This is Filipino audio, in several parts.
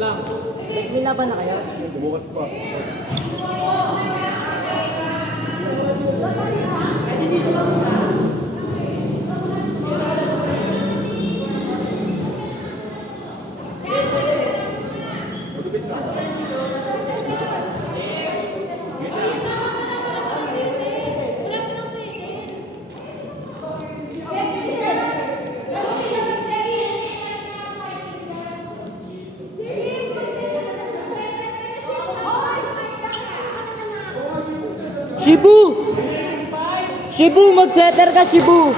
May laban na kayo? Bukas pa. Shibu! Shibu, mag-setter ka, Shibu!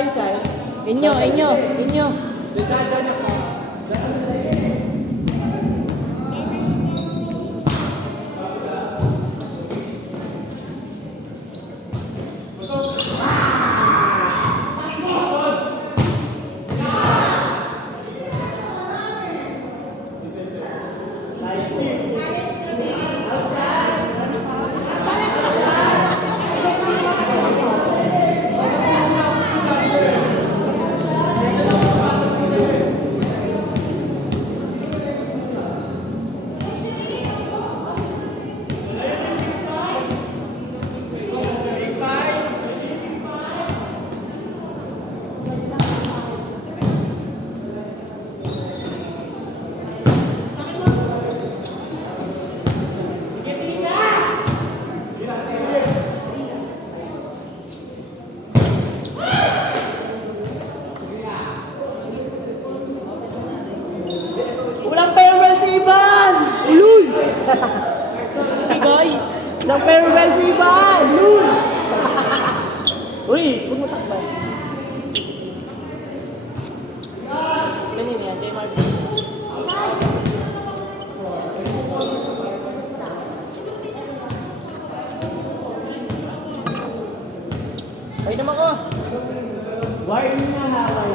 Inside. Inyo. Walang farewell si Ivan! Ulul! Igay! Walang farewell si Ivan! Ulul! Uy! Huwag mo takbay. Ganyan yan, kay Martin. Ay naman ko! Wire na haway.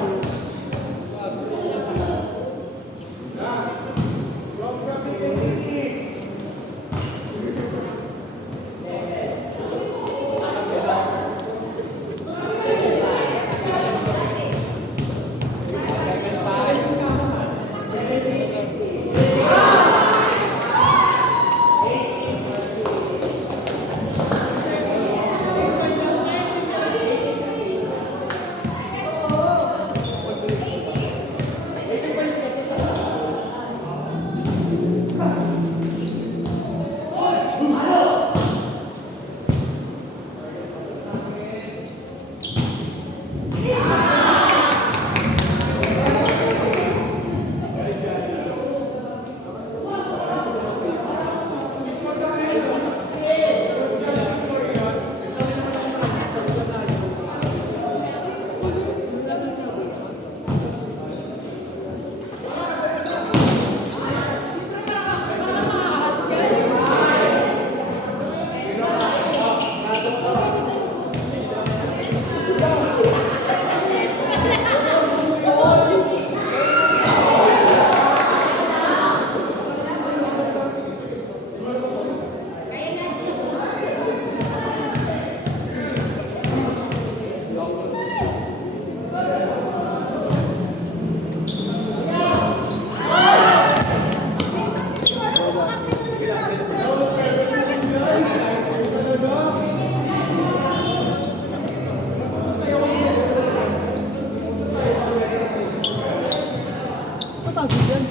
dyan.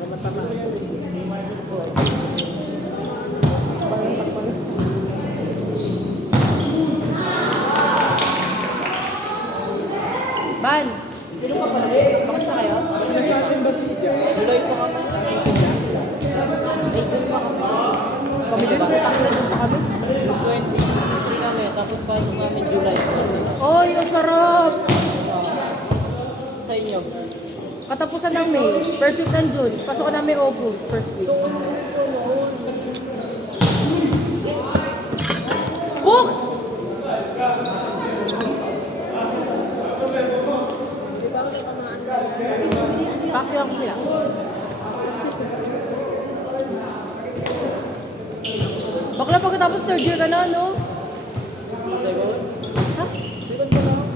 Tama-tama. Ban, bakit na kayo? Ano sa atin ba si Ija? July pa kami. May June pa kami. Kami din, takilan pa kami. 20. 3 kami. Tapos pasok namin July. Oy, ang sarap! Sa inyo. Katapusan ng May, first week ng June, pasok namin August, first week. Book! Pakyaw ko sila. Bakla pagkatapos third year ka na, no? Second? Ha? Second pa lang.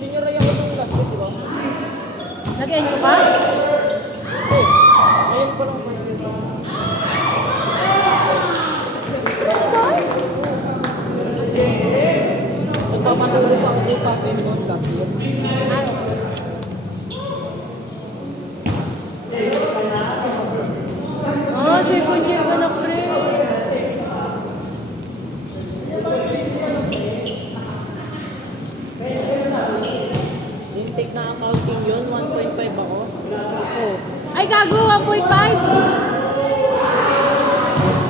Senior ay ako nung last week, di ba? Nag-enyo ka? Hindi. Ngayon pa lang first year. Nagpapatulog ako sa ipapin noon last year. Ay, second year ka na, pre. Intake na accounting yun, 1.5 ako. Oh. Ay, gago, 1.5?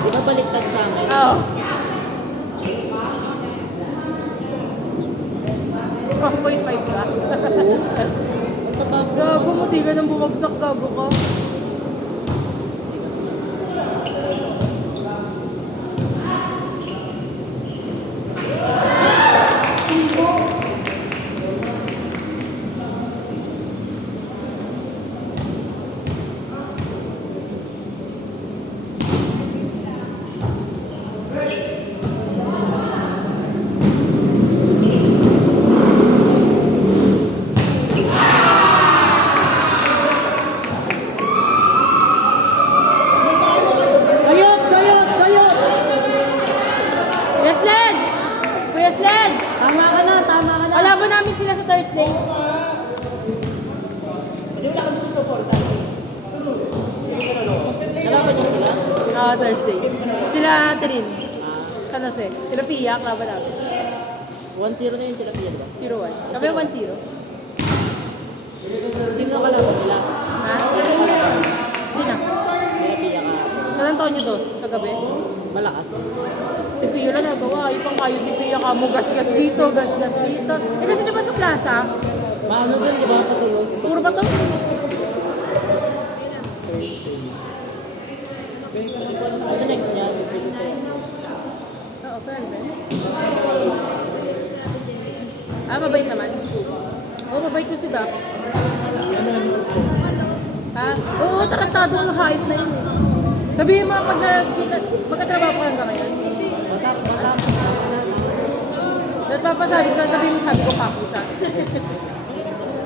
Di ba baliktad sa amin? Oo. 1.5 ka? Ang tataas ko. Gago mo, di ka nang bumagsak, gago ka. Dayot! Dayot! Dayot! Kuya Sledge! Kuya Sledge! Tama ka na! Tama ka na! Kalaban namin sila sa Thursday. Kalaban niyo sila? Thursday. Sila Terin. San Jose. Sila Pia, kalaban namin. 1-0 na yun sila Pia, di ba? 0-1. Kami 1-0. Sino ang kalaban nila? Ha? Sina? Sila Pia ka. San Antonio 2, kagabi. Malakas. Si Pia lang nagawa. Ipang kayo si Pia ka mo. Gas-gas dito, gas-gas dito. Eh kasi di ba sa plaza? Maano din, di ba? Patulog. Puro ba to? Ano next niya? Oo, pero mabait naman. Oo, mabait ko si Dax. Ha? Oo, tarantado ang hype na yun eh. Sabihin mo, pag nakita, magkatrabaho ka hanggang ngayon. Nagpapasabi ko, sabihin mo, sabi ko, papo siya.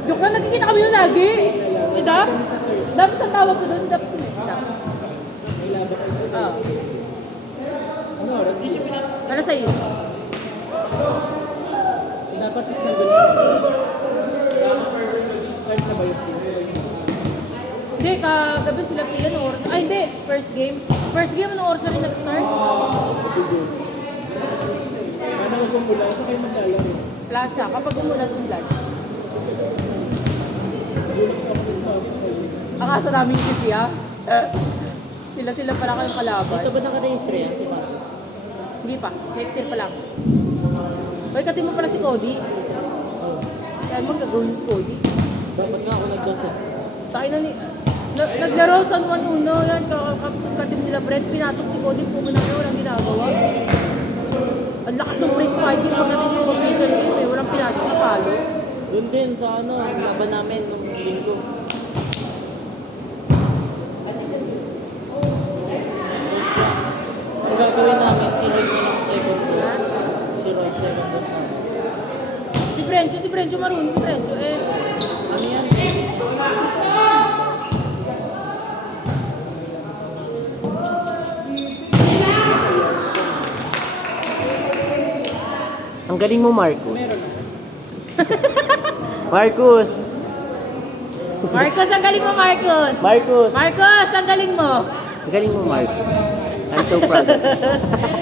Joke lang, nagkikita kami nun lagi. Si Dax? Dax ang tawag ko doon, si Dax yun eh, si Dax. Oo. Ano oras? Alas 6. Dapat 6 na ba? Start na ba yung season? Hindi, kagabi sila Pia ng oras. Ay, hindi. First game. First game, anong oras na rin nag-start? Ano magmumula? Sa kayo maglalaro? Plaza, kapag umulan, undan. Ang asa namin si Pia. Sila pala kayong kalaban. Ito ba naka-register yan si Marcos? Hindi pa. Next year pa lang. Hoy, kati mo pala si Cody. Kaya mo gagawin si Cody. Dapat nga ako nag-dosa. Tayo na ni... naglaro San Juan Uno. Yan, katim nila Brent. Pinasok si Cody. Pumunang yun. Walang ginagawa. Ang lakas ng praise fighting pagdating yung official game eh. Walang pinasok na palo. Doon din sa ano, laban namin nung linggo. Ang gagawin namin, si Royce lang second dose. Si Royce second dose namin. Si Frencho marunong si Frencho. Eh, Ano yan? Ang galing mo, Marcus. Meron na. Marcus, Marcos, ang galing mo, Marcos! Marcos! Marcos, ang galing mo! Galing mo, Mark. I'm so proud of you.